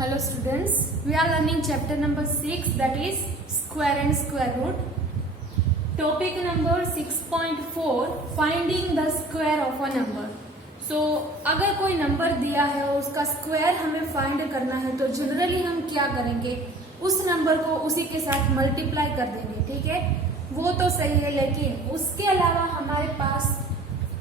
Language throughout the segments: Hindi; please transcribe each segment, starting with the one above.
Hello students, we are learning chapter number 6, that is square and square root. Topic number 6.4, finding the square of a number. So अगर कोई नंबर दिया है और उसका स्क्वायर हमें फाइंड करना है तो जनरली हम क्या करेंगे, उस नंबर को उसी के साथ मल्टीप्लाई कर देंगे, ठीक है। वो तो सही है, लेकिन उसके अलावा हमारे पास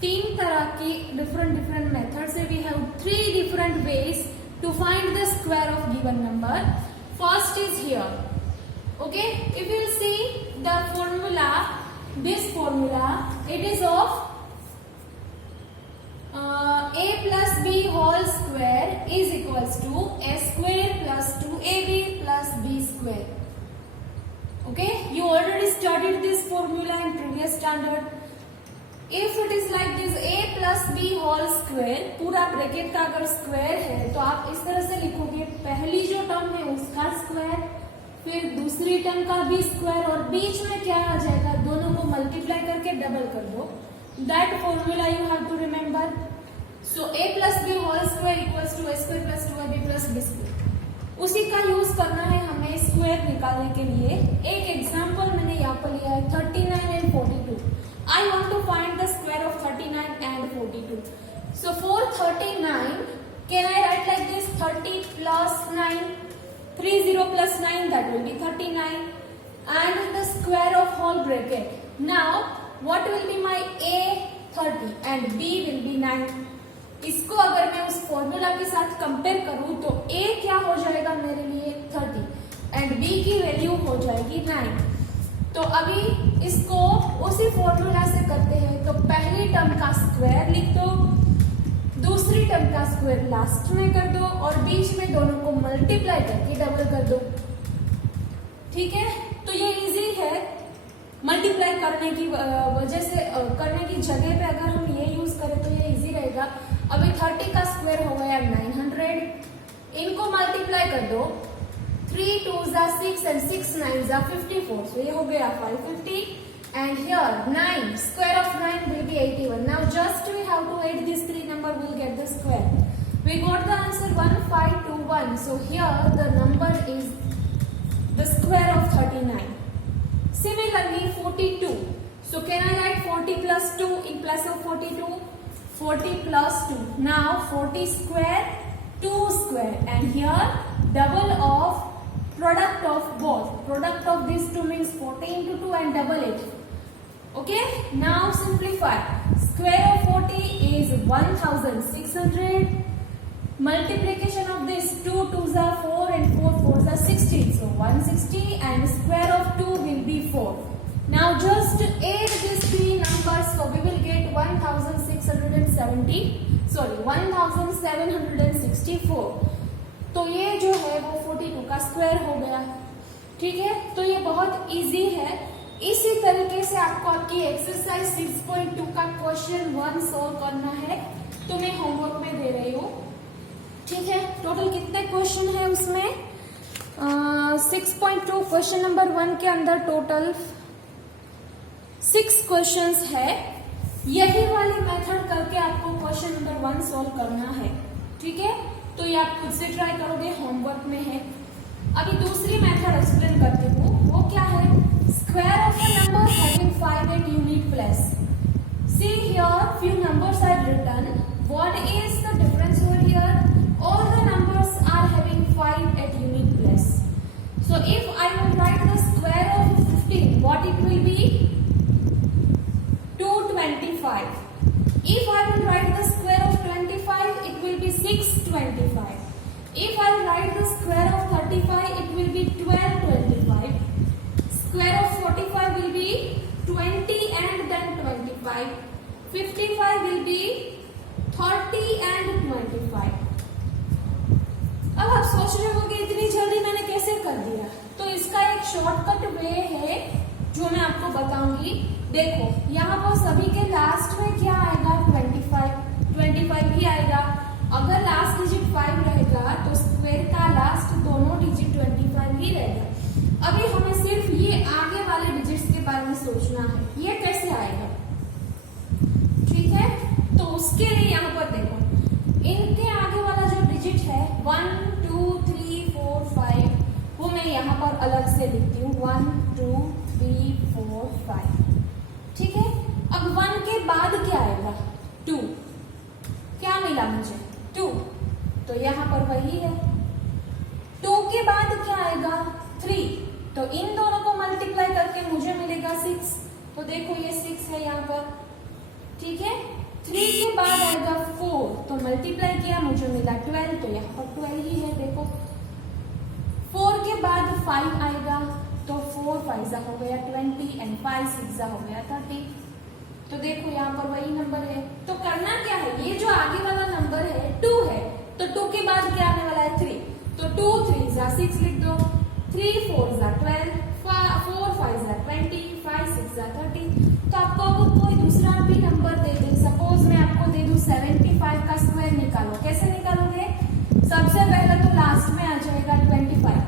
तीन तरह की डिफरेंट मेथड्स है। We have 3 different ways to find the square of given number. First is here, okay. If you see the formula, this formula, it is of a plus b whole square is equals to a square plus 2ab plus b square. Okay, you already studied this formula in previous standard. If it is like this a plus b whole square, पूरा ब्रैकेट का अगर स्क्वायर है तो आप इस तरह से लिखोगे, पहली जो टर्म है उसका स्क्वायर, फिर दूसरी टर्म का भी स्क्वायर, और बीच में क्या आ जाएगा, दोनों को मल्टीप्लाई करके डबल कर दो। That formula you have to remember. So a plus B whole square equals to a square plus 2ab plus b square. उसी का यूज करना है हमें स्क्वायर निकालने के लिए। एक एग्जाम्पल मैंने यहाँ पर लिया है 39 and 42। I want to find the square of 39 and 42. So for 39, can I write like this? 30 plus 9, 30 plus 9, that will be 39, and the square of whole bracket. Now what will be my a? 30 and b will be 9. इसको अगर मैं उस फॉर्मूला के साथ कंपेयर करूं तो a क्या हो जाएगा मेरे लिए 30 एंड b की वैल्यू हो जाएगी 9। तो अभी इसको उसी फॉर्मूला से करते हैं। तो पहली टर्म का स्क्वायर लिख दो, दूसरी टर्म का स्क्वायर लास्ट में कर दो, और बीच में दोनों को मल्टीप्लाई करके डबल कर दो, ठीक है। तो ये इजी है, मल्टीप्लाई करने की वजह से करने की जगह पे अगर हम ये यूज करें तो ये इजी रहेगा। अभी 30 का स्क्वायर हो गया 900, इनको मल्टीप्लाई कर दो, 3 2s are 6 and 6 9s are 54. So ये हो गया 550 and here 9 square of 9 will be 81. Now just we have to add these three number, we'll get the square. We got the answer 1521. So here the number is the square of 39. Similarly 42. So can I write 40 plus 2 in place of 42? 40 plus 2. Now 40 square 2 square and here double of product of both. Product of these two means 40 into 2 and double it. Okay, now simplify. Square of 40 is 1600. Multiplication of this 2 2s are 4 and 4 4s are 16. So 160 and square of 2 will be 4. Now just add these three numbers, so we will get 1764. तो ये जो है वो 42 का स्क्वायर हो गया, ठीक है। तो ये बहुत इजी है। इसी तरीके से आपको आपकी एक्सरसाइज 6.2 का क्वेश्चन 1 सॉल्व करना है, तो मैं होमवर्क में दे रही हूँ, ठीक है। टोटल कितने क्वेश्चन है उसमें? 6.2 क्वेश्चन नंबर 1 के अंदर टोटल 6 क्वेश्चंस है। यही वाली मेथड करके आपको क्वेश्चन नंबर 1 सॉल्व करना है, ठीक है। तो ये आप खुद से ट्राई करोगे, होमवर्क में है। अभी दूसरी मेथड एक्सप्लेन करती हूँ, वो क्या है? Square of a number having 5 at unit place. See here few numbers are written. What is the difference over here? All the numbers are having 5 at unit place. So if I will write the square of 15, what it will be? 225. If I will write the square of 25, it will be 625. If I write the square of 35, it will be 1225. Square of 45 will be 20 and then 25. 55 will be 30 and 25. अब आप सोच रहे होंगे इतनी जल्दी मैंने कैसे कर दिया? तो इसका एक शॉर्टकट वे है जो मैं आपको बताऊंगी। देखो यहाँ पर सभी के लास्ट में क्या आएगा? 25 ही आएगा। अगर लास्ट डिजिट 5 रहेगा तो स्क्वायर का लास्ट दोनों डिजिट 25 ही रहेगा। अभी हमें सिर्फ ये आगे वाले डिजिट्स के बारे में सोचना है, ये कैसे आएगा, ठीक है। तो उसके लिए यहाँ पर देखो, इनके आगे वाला जो डिजिट है 1 2 3 से लिखती हूँ 1 2 3 4 5। ठीक है, अब 1 के बाद क्या आएगा 2, क्या मिला मुझे 2, तो यहाँ पर वही है। 2 के बाद क्या आएगा 3, तो इन दोनों को मल्टीप्लाई करके मुझे मिलेगा 6, तो देखो ये 6 है यहाँ पर। ठीक है, 3 के बाद आएगा 4, तो मल्टीप्लाई किया मुझे मिला 12, तो यहाँ पर 12 ही है देखो। 4 के बाद 5 आएगा, तो 4 5 हो गया 20 एंड 5 6 हो गया 30, तो देखो यहाँ पर वही नंबर है। तो करना क्या है, ये जो आगे वाला नंबर है 2 है, तो 2 के बाद क्या आने वाला है 3, तो 2 3 6 लिख दो, 3 4 12, 4 5 20, 5 6 30। तो आपको अगर कोई दूसरा भी नंबर दे दे, सपोज मैं आपको दे दूं 75 का स्क्वायर निकालो, कैसे निकालोगे, सबसे पहले तो लास्ट में आ जाएगा 25।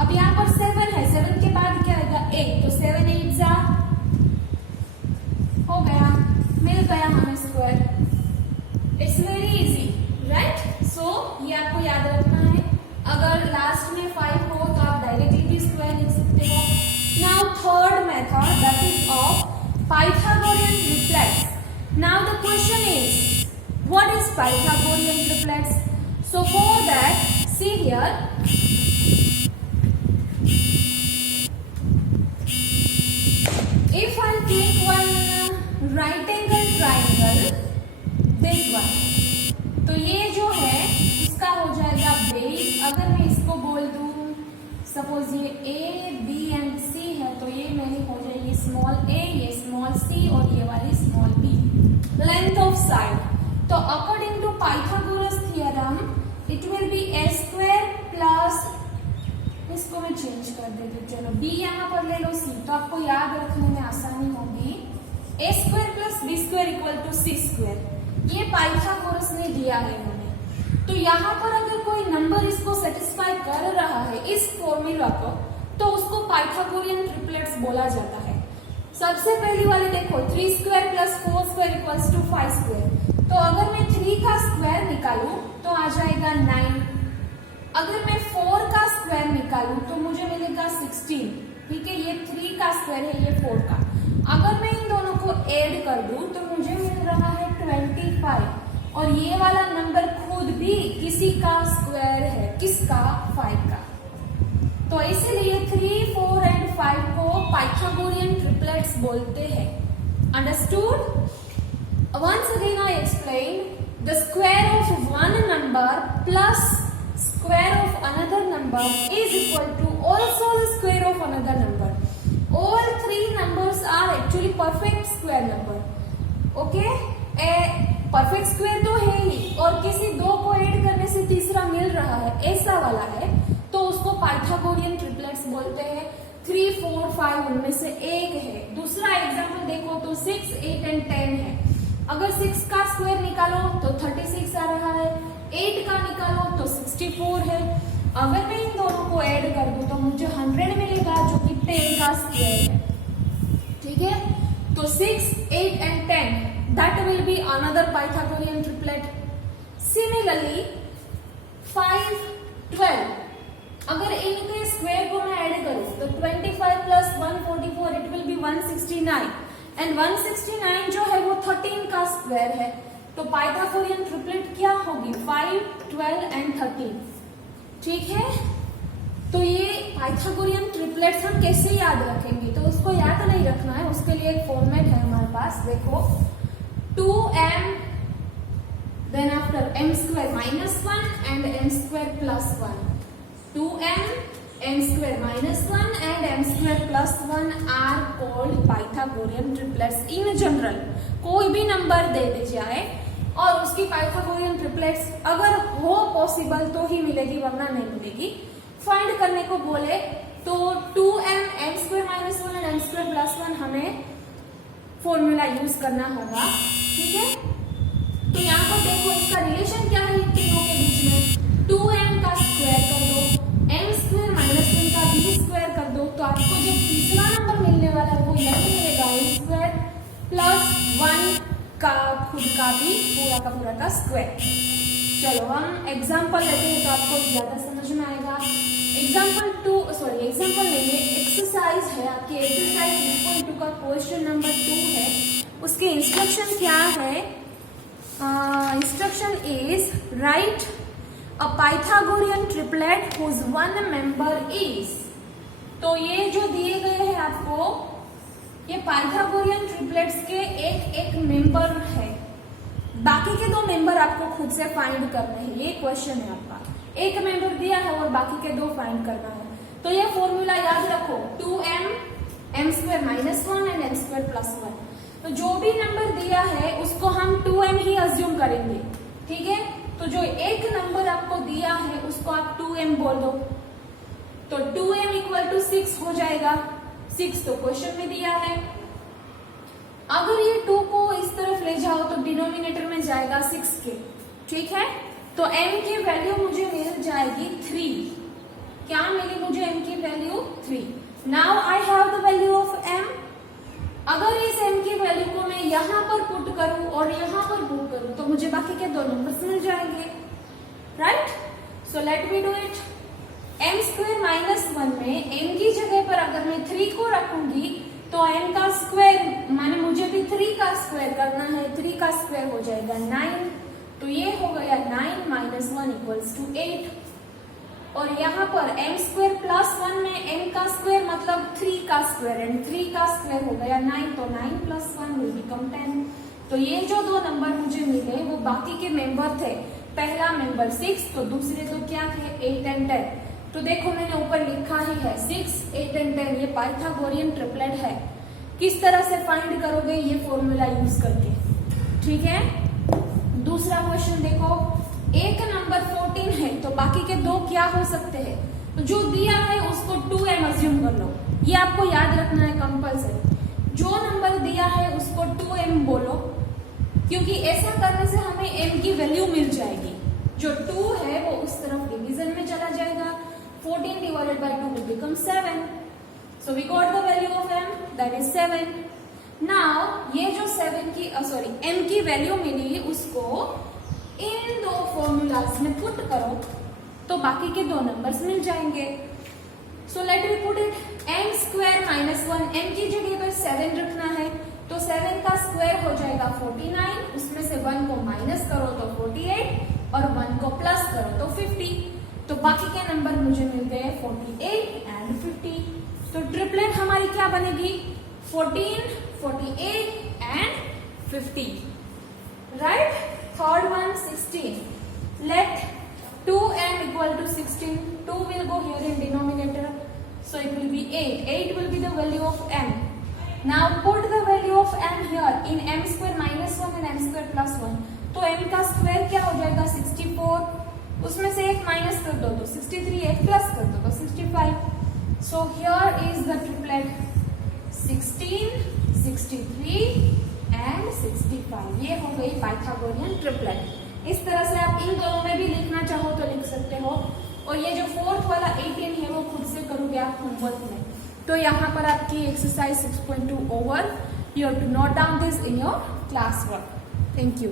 अब यहाँ पर 7 है, 7 के बाद क्या आएगा 8, तो 7 8 जा हो गया, मिल गया हमें square. It's very easy right. So ये आपको याद रखना है, अगर लास्ट में 5 हो तो आप डायरेक्टली भी स्क्वायर लिख सकते हो। Now third method, that is of Pythagorean triplets. Now the question is, what is Pythagorean triplets? So for that, see here. If I take one right angle triangle, this one, तो ये जो है इसका हो जाएगा बेस। अगर मैं इसको बोल दूं सपोज ये ए बी एंड सी है, तो ये मेरी हो जाएगी स्मॉल ए, ये स्मॉल सी और ये वाली small B. Length of side, तो according to Pythagoras theorem it will be A square plus, इसको मैं चेंज कर देती हूँ, चलो बी यहाँ पर ले लो सी, तो आपको याद रखने में आसानी होगी। A square plus B square equal to C square, ये पाइथागोरस ने दिया है हमें। तो यहाँ पर अगर कोई नंबर इसको सेटिस्फाई कर रहा है इस फॉर्मूला को, तो उसको पाइथागोरियन ट्रिपलेट्स बोला जाता है। सबसे पहली वाली देखो 3 square plus 4 square equals to 5 square, तो अगर मैं 3 का स्क्वायर निकालूं तो आ जाएगा 9। अगर मैं 4 का स्क्वायर निकालूं तो मुझे मिलेगा 16। ठीक है, ये 3 का स्क्वायर है, ये 4 का। अगर मैं इन दोनों को ऐड कर दूं तो मुझे मिल रहा है 25, और ये वाला नंबर खुद भी किसी का स्क्वायर है, किसका 5 का। तो इसीलिए 3 4 एंड 5 को पाइथागोरियन ट्रिपलेट्स बोलते हैं। Understood? Once again I explain, the square of one number plus square of another number is equal to also the square of another number. All 3 numbers are actually perfect square number. Okay, perfect square तो है ही, और किसी 2 को ऐड करने से तीसरा मिल रहा है, ऐसा वाला है, तो उसको पाइथागोरियन ट्रिपलेट्स बोलते हैं। 3 4 5 उनमें से एक है। दूसरा एग्जांपल देखो तो 6 8 एंड 10 है। अगर 6 का स्क्वायर निकालो तो 36 आ रहा है, 8 का निकालो तो 64 है। अगर मैं इन दोनों को ऐड कर दूं तो मुझे 100 मिलेगा, जो कि 10 का स्क्वायर है। ठीक है, तो 6 8 and 10 that will be another Pythagorean triplet. Similarly 5 12, अगर इनके स्क्वायर को मैं ऐड करूं तो 25 plus 144 it will B 169, and 169 जो है वो 13 का स्क्वायर है। तो पाइथागोरियन ट्रिपलेट क्या होगी 5 12 एंड 13। ठीक है, तो ये पाइथागोरियन ट्रिपलेट्स हम कैसे याद रखेंगे, तो उसको याद नहीं रखना है, उसके लिए एक फॉर्मेट है हमारे पास। देखो 2m, then after m square minus 1 and m square plus 1. 2m, m square minus 1 and m square plus 1 are called Pythagorean triplets in general. कोई भी नंबर दे दी जाए और उसकी पाइथागोरियन ट्रिपलेट्स अगर हो पॉसिबल तो ही मिलेगी, वरना नहीं मिलेगी। फाइंड करने को बोले तो 2m, m square minus 1 and m square plus 1 हमें फॉर्मूला यूज करना होगा। ठीक है, तो यहाँ पर देखो इसका रिलेशन क्या है इन तीनों के बीच में। 2m का स्क्वायर कर दो, m स्क्वायर माइनस 1 का भी स्क्वायर कर दो, तो आपको जो तीसरा नंबर मिलने वाला है वो यही मिलेगा, m स्क्वायर प्लस 1 का खुद का भी पूरा का पूरा का स्क्वायर। चलो हम एग्जाम्पल लेते हैं तो आपको ज्यादा समझ में आएगा। एग्जाम्पल नहीं है, एक्सरसाइज है आपकी, एक्सरसाइज 6.2 का क्वेश्चन नंबर 2 है। उसके इंस्ट्रक्शन क्या है? Instruction is write a Pythagorean triplet whose one member is. तो ये जो दिए गए हैं आपको, ये पाइथागोरियन ट्रिपलेट्स के एक मेंबर है, बाकी के 2 मेंबर आपको खुद से फाइंड करने हैं। ये क्वेश्चन है आपका, एक मेंबर दिया है और बाकी के 2 फाइंड करना है। तो ये फॉर्मूला याद रखो, 2m m² -1 एंड m² +1। तो जो भी नंबर दिया है उसको हम 2m ही अज्यूम करेंगे, ठीक है। तो जो एक नंबर आपको दिया है उसको आप 2m बोल दो, तो 2m = 6 हो जाएगा। 6 तो क्वेश्चन में दिया है। अगर ये 2 को इस तरफ ले जाओ तो डिनोमिनेटर में जाएगा 6 के, ठीक है। तो m की वैल्यू मुझे मिल जाएगी 3। क्या मिली मुझे m की value? 3। Now I have the value of m। अगर इस m की वैल्यू को मैं यहाँ पर पुट करूं और यहाँ पर पुट करूं तो मुझे बाकी के 2 नंबर्स मिल जाएंगे, right. So let me do it. m² -1 में m की जगह पर अगर मैं 3 को रखूंगी तो m का स्क्वायर, माने मुझे भी 3 का स्क्वायर करना है, 3 का स्क्वायर हो जाएगा 9। तो ये हो गया 9 - 1 = 8। और यहाँ पर m² +1 में m का स्क्वायर मतलब 3 का स्क्वायर, एंड 3 का स्क्वायर हो गया 9, तो 9 + 1 will become 10। तो ये जो 2 नंबर मुझे मिले वो बाकी के मेंबर थे। पहला मेंबर 6, तो दूसरे 2 क्या थे? 8 एंड 10। तो देखो मैंने ऊपर लिखा ही है 6, 8 एंड 10, ये पाइथागोरियन ट्रिपलेट है। किस तरह से फाइंड करोगे? ये फॉर्मूला यूज करके, ठीक है। दूसरा क्वेश्चन देखो, एक नंबर 14 है तो बाकी के 2 क्या हो सकते हैं? तो जो दिया है उसको 2m अज्यूम कर लो, ये आपको याद रखना है कंपल्सरी। जो नंबर दिया है उसको 2m बोलो, क्योंकि ऐसा करने से हमें m की वैल्यू मिल जाएगी। जो 2 है वो उस तरफ डिवीजन में चला जाएगा, 14 / 2 will become 7। So we got the value of m, that is 7. Now ये जो 7 की m की वैल्यू मिली उसको इन 2 फॉर्मूलाज में पुट करो तो बाकी के 2 नंबर्स मिल जाएंगे। So let me put it. m² -1, m की जगह पर 7 रखना है, तो 7 का स्क्वायर हो जाएगा 49, उसमें से 1 को माइनस करो तो 48 और 1 को प्लस करो तो 50। तो बाकी के नंबर मुझे मिल गए 48 एंड 50। तो ट्रिपलेट हमारी क्या बनेगी? 14, 48 and 50, right. Third one 16. Let 2m = 16. 2 will go here in denominator, so it will be 8. 8 will be the value of m. Now put the value of m here in m² -1 and m² +1. तो m का स्क्वायर क्या हो जाएगा? 64, उसमें से 1 माइनस कर दो तो 63, 1 प्लस कर दो तो 65। So here is the triplet 16, 63 and 65। ये हो गई पाइथागोरियन ट्रिपलेट। इस तरह से आप इन दोनों में भी लिखना चाहो तो लिख सकते हो। और ये जो 4th वाला 18 है वो खुद से करोगे आप होमवर्क में। तो यहाँ पर आपकी exercise 6.2 over. You have to note down this in your class work. Thank you.